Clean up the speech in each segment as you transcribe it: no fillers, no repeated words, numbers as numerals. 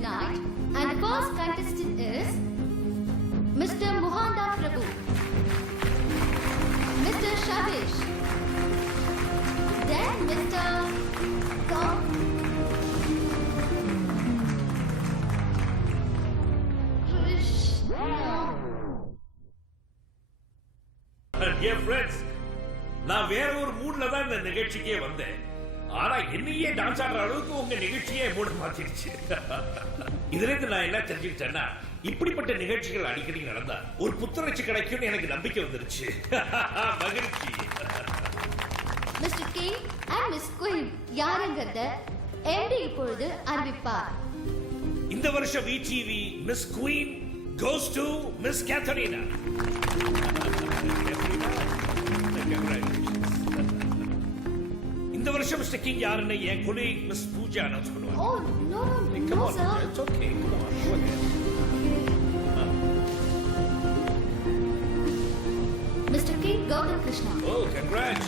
tonight, and the first contestant is Mr. Mohanda Prabhu, Mr. Shavish, then Mr. Dear friends, நான் வேற ஒரு மூட்ல தான் இந்த நிகழ்ச்சிக்கே வந்தேன். ஆனா என்னையே டான்ஸ் ஆடுற அளவுக்கு உங்க நிகழ்ச்சியே மூட மாத்திடுச்சு. இதுல இருந்து நான் என்ன தெரிஞ்சுக்கிட்டேன்னா, இப்படிப்பட்ட நிகழ்ச்சிகள் அடிக்கடி நடந்தா ஒரு புத்துணர்ச்சி கிடைக்கும்னு எனக்கு நம்பிக்கை வந்துருச்சு. மகிழ்ச்சி. Mr. King and Miss Queen யாருங்கறத MD இப்பொழுது அறிவிப்பார். இந்த வருஷம் VTV Miss Queen goes to Miss Katharina. இந்த வருஷம் மிஸ்டர் கிங் யாருன்னு என் கொலீக் மிஸ் பூஜா அனௌன்ஸ் பண்ணுவாங்க. Oh no, no sir. It's okay. Come on. Go ahead. Mr. King Gautam Krishna. Oh, congrats.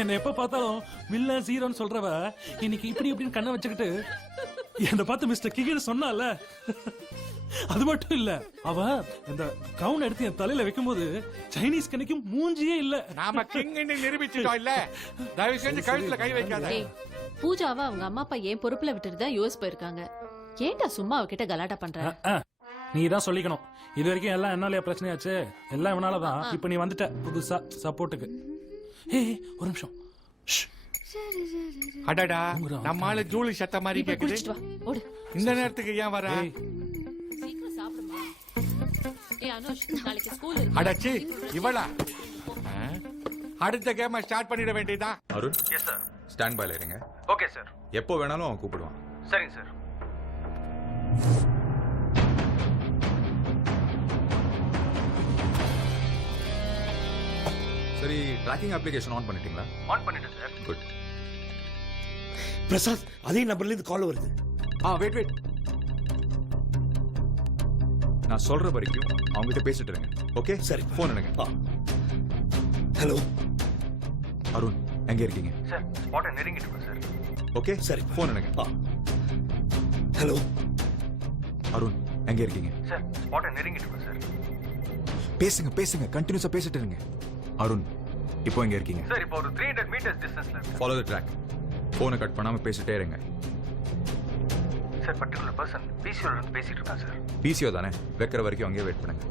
என்ன எப்ப பார்த்தாலும் வில்ல ஜீரோன்னு சொல்றவ இன்னைக்கு இப்படி இப்படின்னு கண்ணை வச்சுக்கிட்டு என்ன பார்த்து மிஸ்டர் கிகின்னு சொன்னால. அது மட்டும் இல்ல, அவ இந்த கவுன் எடுத்து என் தலையில வைக்கும்போது சைனீஸ் கண்ணிக்கும் மூஞ்சியே இல்ல. நாம கிங் நிரூபிச்சிட்டோம் இல்ல, தயவு செஞ்சு கழுத்துல கை வைக்காத. பூஜாவை அவங்க அம்மா அப்பா ஏன் பொறுப்புல விட்டுட்டு தான் யூஎஸ் போயிருக்காங்க. ஏன்டா சும்மா அவகிட்ட கலாட்டா பண்ற? நீ தான் சொல்லிக்கணும். இது வரைக்கும் எல்லாம் என்னாலயா பிரச்சனையாச்சு, எல்லாம் இவனாலதான். இப்ப நீ வந்துட்ட புதுசா சப்போர்ட்டுக்கு. ஏய் ஒரு நிமிஷம். அடடா, நம்ம ஆளு ஜூலி சத்த மாதிரி கேக்குது. ஓடு. இந்த நேரத்துக்கு ஏன் வர? சீக்கிரம் சாப்பிடுமா. ஏய் அனுஷ், நாளைக்கு ஸ்கூல் இருக்கு. அடச்சி இவளா? அடுத்த கேம் ஸ்டார்ட் பண்ணிட வேண்டியதா? அருண். Yes sir. ஸ்டாண்ட் பைல இருங்க. Okay sir. எப்போ வேணாலும் அவன் கூப்பிடுவான். சரிங்க சார். சரி, ட்ராக்கிங் அப்ளிகேஷன் ஆன் பண்ணிட்டீங்களா? ஆன் பண்ணிட்டேன் சார். குட். பிரசாத், அதே நம்பர்ல இருந்து கால் வருது. வெயிட். நான் சொல்ற வரைக்கும் அவங்க கிட்ட பேசிட்டு இருங்க. ஓகே சரி, போன் எடுங்க. ஹலோ அருண், எங்க இருக்கீங்க? சார், ஸ்பாட்டை நெருங்கிட்டு இருக்கோம் சார். ஓகே சரி, போன் எடுங்க. ஹலோ அருண், எங்க இருக்கீங்க? சார், ஸ்பாட்டை நெருங்கிட்டு இருக்கோம் சார். பேசுங்க கண்டினியூஸா பேசிட்டு இருங்க. அருண், இப்போ எங்க இருக்கீங்க? சார், இப்போ ஒரு 300 மீட்டர்ஸ் டிஸ்டன்ஸ்ல இருக்கு. Follow the track. போனை கட் பண்ணாம பேசிட்டே இருங்க. சார், பர்టిక్యులர் பர்சன் பிசிஓல இருந்து பேசிட்டு இருக்கான் சார். பிசிஓ தானே, வைக்கிற வரைக்கும் அங்கேயே வெயிட் பண்ணுங்க.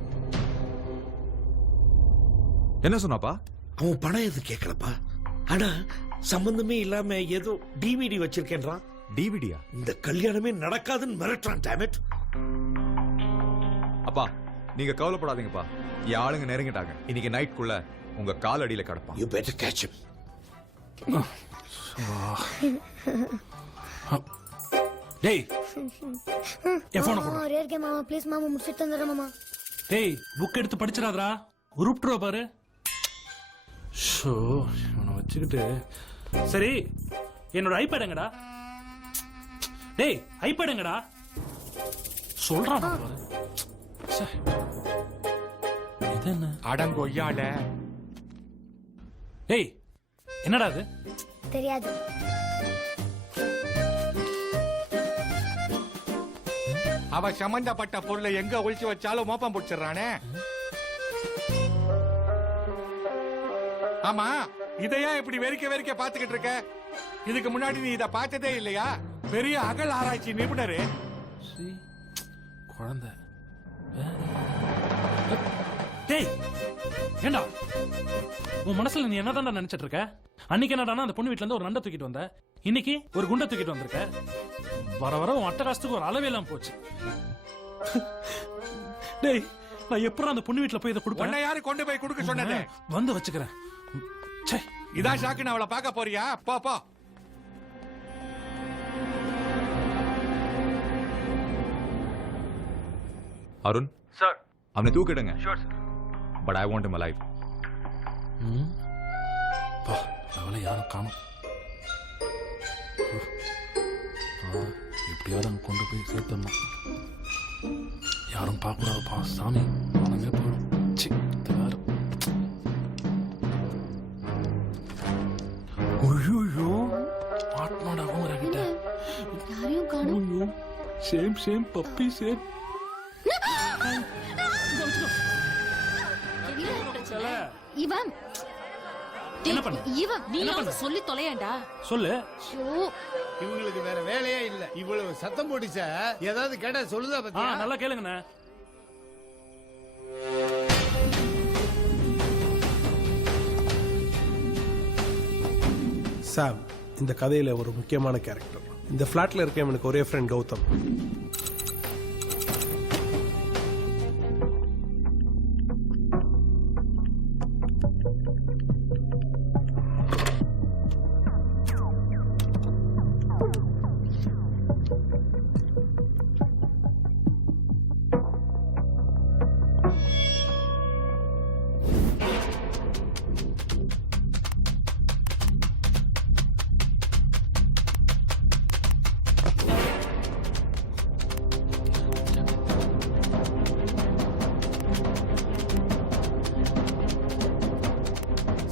என்ன சொன்னாப்பா? அவன் பணம் எதுவும் கேட்கலப்பா. ஆனா சம்பந்தமே இல்லாம ஏதோ டிவிடி வச்சிருக்கேன்றான். டிவிடியா? இந்த கல்யாணமே நடக்காதுன்னு மிரட்டுறான். டேமேட். அப்பா, நீங்க கவலைப்படாதீங்கப்பா. என் ஆளுங்க நெருங்கிட்டாங்க. இன்னைக்கு நைட்குள்ள உங்க கால் அடியில கிடப்பான். You better catch him. டேய் என் போனை போடு. ரேர் கேம் மாமா, ப்ளீஸ் மாமா, முடிச்சிட்டு தந்துடுறேன் மாமா. டேய் புக் எடுத்து படிச்சிடாதடா, உருப்டுவா பாரு. ஷோ, இவனை வச்சுக்கிட்டு. சரி, என்னோட ஐபேட் எங்கடா? டேய் ஐபேட் எங்கடா? சொல்றான் பாரு. இது என்ன? அடங்கொய்யால. டேய் என்னடா அது? தெரியாது. அவ சம்பந்தப்பட்ட பொருளை எங்க ஒழிச்சு வச்சாலும் மோப்பம் பிடிச்சிடறானே. ஆமா, இதையா இப்படி வெறிக்க பாத்துக்கிட்டு இருக்க? இதுக்கு முன்னாடி நீ இத பார்த்ததே இல்லையா? பெரிய அகல் ஆராய்ச்சி நிபுணரு. குழந்தை. டேய் ஏண்டா, உன் மனசுல நீ என்னதான்டா நினைச்சிட்டு இருக்க? அன்னைக்கு என்னடானா அந்த பொண்ணு வீட்டுல இருந்து ஒரு நண்டை தூக்கிட்டு வந்த, இன்னைக்கு ஒரு குண்டை தூக்கிட்டு வந்திருக்க. வர உன் அட்டகாசத்துக்கு ஒரு அளவே இல்லாம போச்சு. டேய், நான் எப்பறம் அந்த பொண்ணு வீட்டுல போய் இதை கொடுப்பேன்? உன்னை யாரு கொண்டு போய் கொடுக்க சொன்னது? வந்து வச்சுக்கிறேன். இதான் ஷாக்கு. அவளை பார்க்க போறியா? போ. அருண் சார், அவனை தூக்கிடுங்க. Sure sir. But I want him alive. அவளை யாரும் காணும். எப்படியாவது அங்க கொண்டு போய் சேர்த்தணும். யாரும் பார்க்கக்கூடாதுப்பா சாமி மனமே போயிடும் சி இது வேற ஐயோ மாட்டனோட அவங்க கிட்ட யாரையும் காணும். ஐயோ சேம் பப்பி சேம் இவன் என்ன பண்ண இவன் நீ சொல்லி தொலையாண்டா. சொல்லு ஷோ இவங்களுக்கு வேற வேலையே இல்ல. இவ்வளவு சத்தம் போட்டுச்ச ஏதாவது கேட்டா சொல்லுதா பத்தியா? நல்லா கேளுங்கண்ணே. சாம் இந்த கதையில ஒரு முக்கியமான கேரக்டர். இந்த ஃபிளாட்ல இருக்க எனக்கு ஒரே ஃப்ரெண்ட் கௌதம்.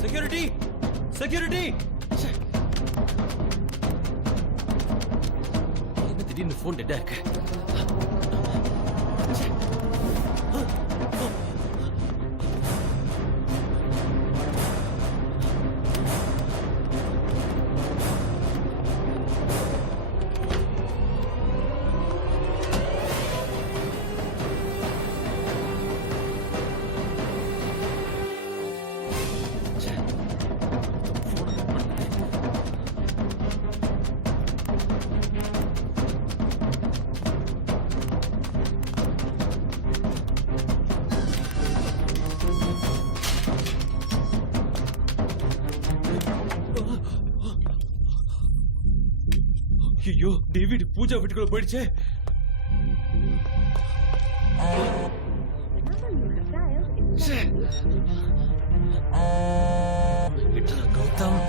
செக்யூரிட்டி செக்யூரிட்டி என்ன திடீர்னு ஃபோன் டெட்டா இருக்கு. ஐயோ டேவிட் பூஜா வீட்டுக்குள்ள போயிடுச்சே. கௌதம்